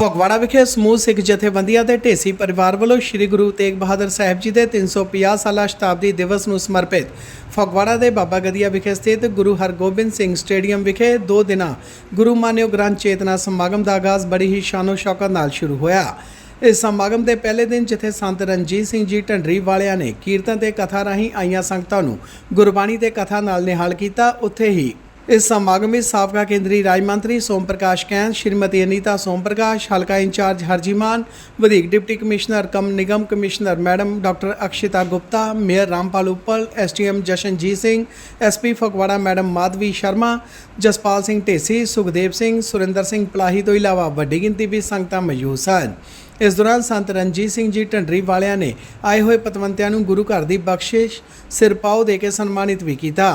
ਫਗਵਾੜਾ ਵਿਖੇ ਸਮੂਹ ਸਿੱਖ ਜਥੇਬੰਦੀਆਂ ਤੇ ਢੇਸੀ ਪਰਿਵਾਰ ਵੱਲੋਂ ਸ੍ਰੀ ਗੁਰੂ ਤੇਗ ਬਹਾਦਰ ਸਾਹਿਬ ਜੀ ਦੇ 350 ਸਾਲਾ ਸ਼ਤਾਬਦੀ ਦਿਵਸ ਨੂੰ ਸਮਰਪਿਤ ਫਗਵਾੜਾ ਦੇ ਬਾਬਾ ਗਦੀਆ ਵਿਖੇ ਸਥਿਤ ਗੁਰੂ ਹਰਗੋਬਿੰਦ ਸਿੰਘ ਸਟੇਡੀਅਮ ਵਿਖੇ ਦੋ ਦਿਨਾਂ ਗੁਰੂ ਮਾਨਿਓ ਗ੍ਰੰਥ ਚੇਤਨਾ ਸਮਾਗਮ ਦਾ ਆਗਾਜ਼ ਬੜੀ ਹੀ ਸ਼ਾਨੋ ਸ਼ੌਕਤ ਨਾਲ ਸ਼ੁਰੂ ਹੋਇਆ। ਇਸ ਸਮਾਗਮ ਦੇ ਪਹਿਲੇ ਦਿਨ ਜਿੱਥੇ ਸੰਤ ਰਣਜੀਤ ਸਿੰਘ ਜੀ ਢੰਡਰੀ ਵਾਲਿਆਂ ਨੇ ਕੀਰਤਨ ਤੇ ਕਥਾ ਰਾਹੀਂ ਆਈਆਂ ਸੰਗਤਾਂ ਨੂੰ ਗੁਰਬਾਣੀ ਤੇ ਕਥਾ ਨਾਲ ਨਿਹਾਲ ਕੀਤਾ, ਉੱਥੇ ਹੀ ਇਸ ਸਮਾਗਮ ਵਿੱਚ ਸਾਬਕਾ ਕੇਂਦਰੀ ਰਾਜ ਮੰਤਰੀ ਸੋਮ ਪ੍ਰਕਾਸ਼ ਕੈਂਥ ਸ਼੍ਰੀਮਤੀ ਅਨੀਤਾ ਸੋਮ ਪ੍ਰਕਾਸ਼, ਹਲਕਾ ਇੰਚਾਰਜ ਹਰਜੀਮਾਨ ਵਧੀਕ ਡਿਪਟੀ ਕਮਿਸ਼ਨਰ ਕਮ ਨਿਗਮ commissioner madam doctor Akshita Gupta, mayor Rampal Uppal SDM Jashanjit Singh, SP Phagwara madam Madhavi Sharma, Jaspal Singh Dhesi, Sukhdev Singh, Surinder Singh Palahi ਤੋਂ ਇਲਾਵਾ ਵੱਡੀ ਗਿਣਤੀ ਵਿੱਚ ਸੰਗਤਾਂ ਮੌਜੂਦ ਸਨ। ਇਸ ਦੌਰਾਨ ਸੰਤ ਰਣਜੀਤ ਸਿੰਘ ਜੀ ਢੰਡਰੀ ਵਾਲਿਆਂ ਨੇ ਆਏ ਹੋਏ ਪਤਵੰਤਿਆਂ ਨੂੰ ਗੁਰੂ ਘਰ ਦੀ ਬਖਸ਼ਿਸ਼ ਸਿਰਪਾਓ ਦੇ ਕੇ ਸਨਮਾਨਿਤ ਵੀ ਕੀਤਾ।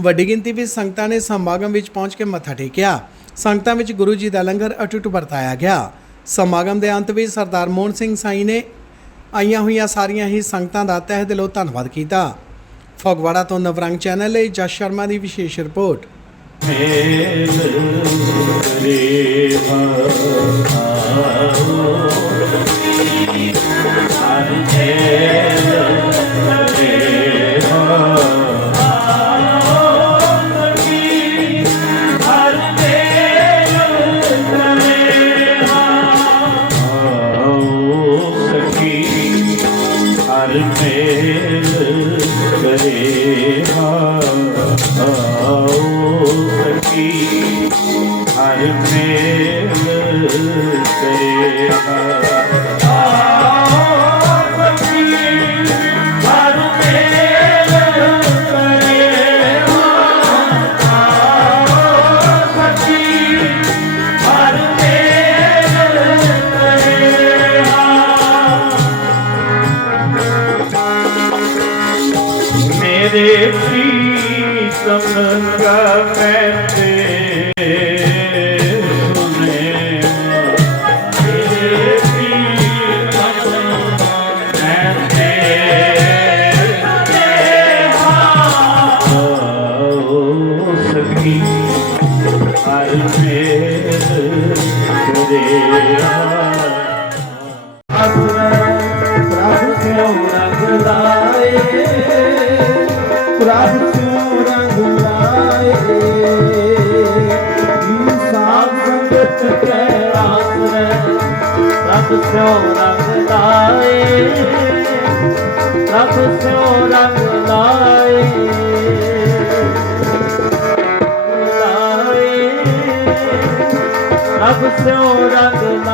ਵੱਡੀ ਗਿਣਤੀ ਵਿੱਚ ਸੰਗਤਾਂ ਨੇ ਸਮਾਗਮ ਵਿੱਚ ਪਹੁੰਚ ਕੇ ਮੱਥਾ ਟੇਕਿਆ। ਸੰਗਤਾਂ ਵਿੱਚ ਗੁਰੂ ਜੀ ਦਾ ਲੰਗਰ ਅਟੁੱਟ ਵਰਤਾਇਆ ਗਿਆ। ਸਮਾਗਮ ਦੇ ਅੰਤ ਵਿੱਚ ਸਰਦਾਰ ਮੋਹਨ ਸਿੰਘ ਸਾਈ ਨੇ ਆਈਆਂ ਹੋਈਆਂ ਸਾਰੀਆਂ ਹੀ ਸੰਗਤਾਂ ਦਾ ਤਹਿ ਦਿਲੋਂ ਧੰਨਵਾਦ ਕੀਤਾ। ਫਗਵਾੜਾ ਤੋਂ ਨਵਰੰਗ ਚੈਨਲ ਲਈ ਜਸ ਸ਼ਰਮਾ ਦੀ ਵਿਸ਼ੇਸ਼ ਰਿਪੋਰਟ। ਮੇਲ ਹਰ ਮੇਲ ਕਰੇ ਆਓ ਸਖੀ ਹਰ ਮੇਲ ਕਰੇ ਆਓ ਮੇਰੇ ਪ੍ਰੀਤਮ ਗਵੈਤੇ ਸੁਨੇ ਮੇਰੇ ਪ੍ਰੀਤਮ ਪ੍ਰਭ ਸਿਉ ਰੰਗ ਲਾਏ? ਜੀ ਸਾਧ ਸੰਗਤ ਕੈ ਆਸਰੇ ਪ੍ਰਭ ਸਿਉ ਰੰਗ ਲਾਏ? ਪ੍ਰਭ ਸਿਉ ਰੰਗ ਲਾਏ? ਲਾਏ। ਪ੍ਰਭ ਸਿਉ ਰੰਗ